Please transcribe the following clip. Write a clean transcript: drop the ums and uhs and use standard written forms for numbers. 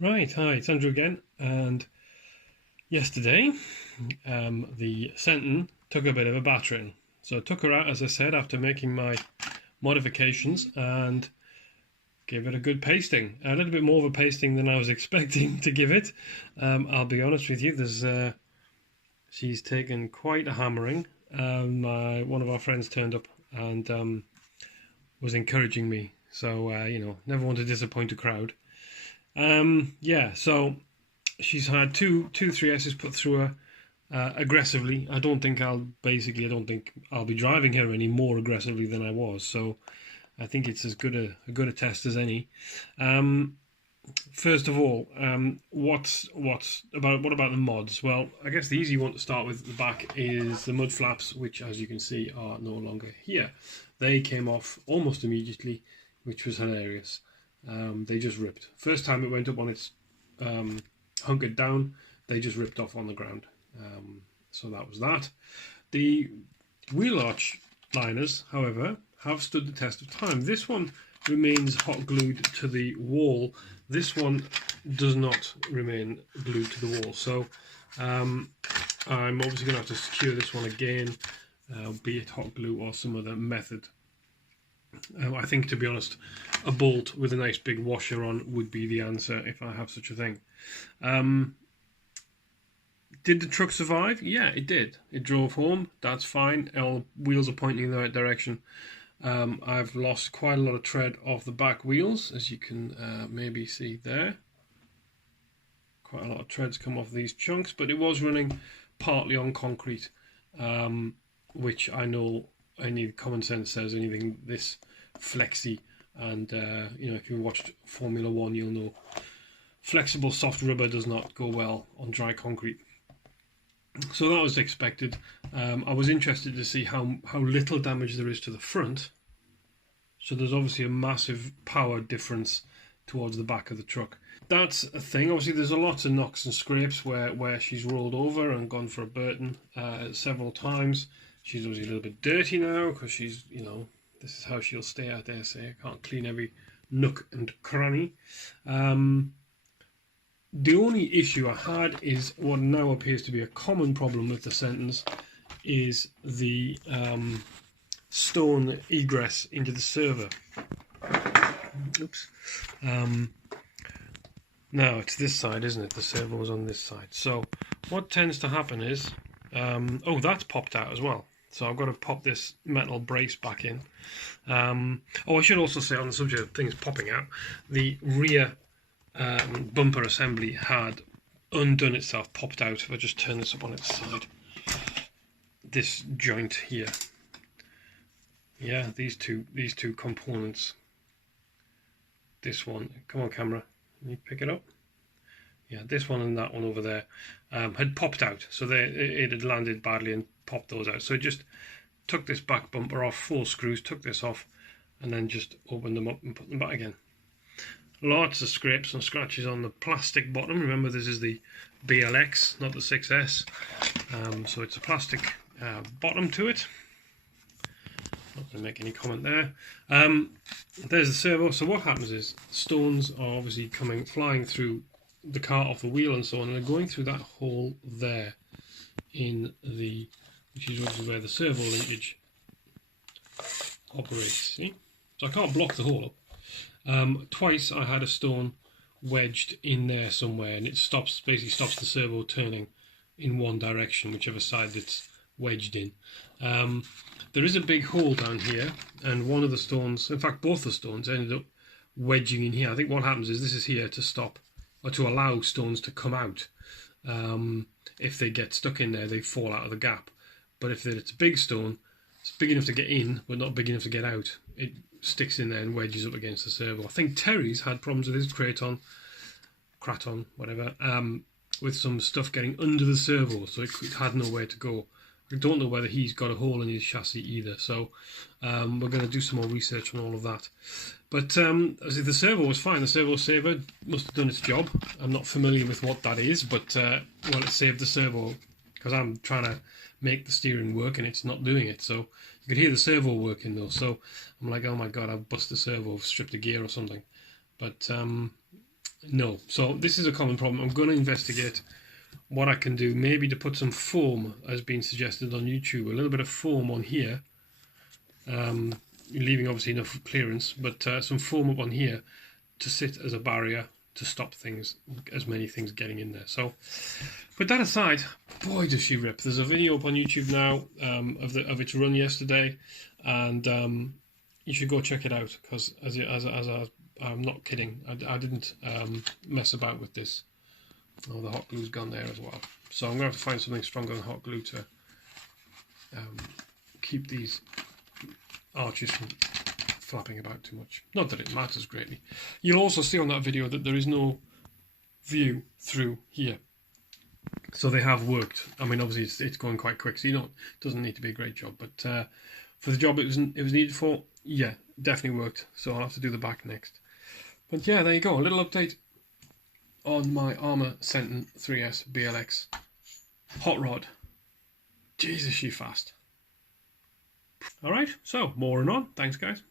Right, hi, it's Andrew again, and yesterday the Senton took a bit of a battering. So I took her out, as I said, after making my modifications and gave it a good pasting. A little bit more of a pasting than I was expecting to give it. I'll be honest with you, she's taken quite a hammering. One of our friends turned up and was encouraging me, so never want to disappoint a crowd. Yeah, so she's had two 3S's put through her aggressively. I don't think I'll be driving her any more aggressively than I was. So I think it's as good a test as any. First of all, what about the mods? Well, I guess the easy one to start with at the back is the mud flaps, which, as you can see, are no longer here. They came off almost immediately, which was hilarious. They just ripped. First time it went up on its hunkered down, they just ripped off on the ground. So that was that. The wheel arch liners, however, have stood the test of time. This one remains hot glued to the wall. This one does not remain glued to the wall. So I'm obviously going to have to secure this one again, be it hot glue or some other method. I think, to be honest, a bolt with a nice big washer on would be the answer if I have such a thing. Did the truck survive? Yeah, it did. It drove home. That's fine. All wheels are pointing in the right direction. I've lost quite a lot of tread off the back wheels, as you can maybe see there. Quite a lot of treads come off these chunks, but it was running partly on concrete, which I know any common sense says anything this flexy, and if you watched Formula 1, you'll know flexible soft rubber does not go well on dry concrete. So that was expected. I was interested to see how little damage there is to the front. So there's obviously a massive power difference towards the back of the truck. That's a thing. Obviously there's a lot of knocks and scrapes where she's rolled over and gone for a Burton several times. She's obviously a little bit dirty now because she's, this is how she'll stay, I dare say. I can't clean every nook and cranny. The only issue I had is what now appears to be a common problem with the Sentons is the stone egress into the server. Oops. Now it's this side, isn't it? The servo was on this side. So what tends to happen is, oh, that's popped out as well. So I've got to pop this metal brace back in. Oh, I should also say, on the subject of things popping out, the rear bumper assembly had undone itself, popped out. If I just turn this up on its side, this joint here, yeah, these two components, this one, come on camera, can you pick it up? Yeah, this one and that one over there had popped out, so it had landed badly and popped those out. So it just took this back bumper off, full screws, took this off, and then just opened them up and put them back again. Lots of scrapes and scratches on the plastic bottom. Remember, this is the BLX, not the 6S. So it's a plastic bottom to it. Not going to make any comment there. There's the servo. So what happens is stones are obviously flying through the car off the wheel and so on, and they're going through that hole there which is obviously where the servo linkage operates. See? So I can't block the hole up. Twice I had a stone wedged in there somewhere, and it basically stops the servo turning in one direction, whichever side it's wedged in. There is a big hole down here, and one of the stones, in fact both the stones, ended up wedging in here. I think what happens is this is here to stop, or to allow stones to come out. If they get stuck in there, they fall out of the gap. But if it's a big stone, it's big enough to get in, but not big enough to get out, it sticks in there and wedges up against the servo. I think Terry's had problems with his Kraton, whatever, with some stuff getting under the servo, so it had nowhere to go. I don't know whether he's got a hole in his chassis either, so we're going to do some more research on all of that. But the servo was fine. The servo saver must have done its job. I'm not familiar with what that is, but well, it saved the servo, because I'm trying to make the steering work and it's not doing it. So you could hear the servo working though, so I'm like, oh my god, I've busted the servo, I've stripped a gear or something. But No. So this is a common problem. I'm going to investigate what I can do. Maybe to put some foam, as been suggested on YouTube, a little bit of foam on here, leaving obviously enough clearance, but some foam up on here to sit as a barrier to stop things, as many things getting in there. So, put that aside, boy does she rip. There's a video up on YouTube now of its run yesterday, and you should go check it out, because I'm not kidding, I didn't mess about with this. Oh, the hot glue's gone there as well. So I'm going to have to find something stronger than hot glue to keep these arches from flapping about too much. Not that it matters greatly. You'll also see on that video that there is no view through here. So they have worked. I mean, obviously it's going quite quick, so it doesn't need to be a great job. But for the job it was needed for, yeah, definitely worked. So I'll have to do the back next. But yeah, there you go. A little update on my Arrma Senton 3S BLX hot rod. Jesus, she fast. Alright, so more and on. Thanks, guys.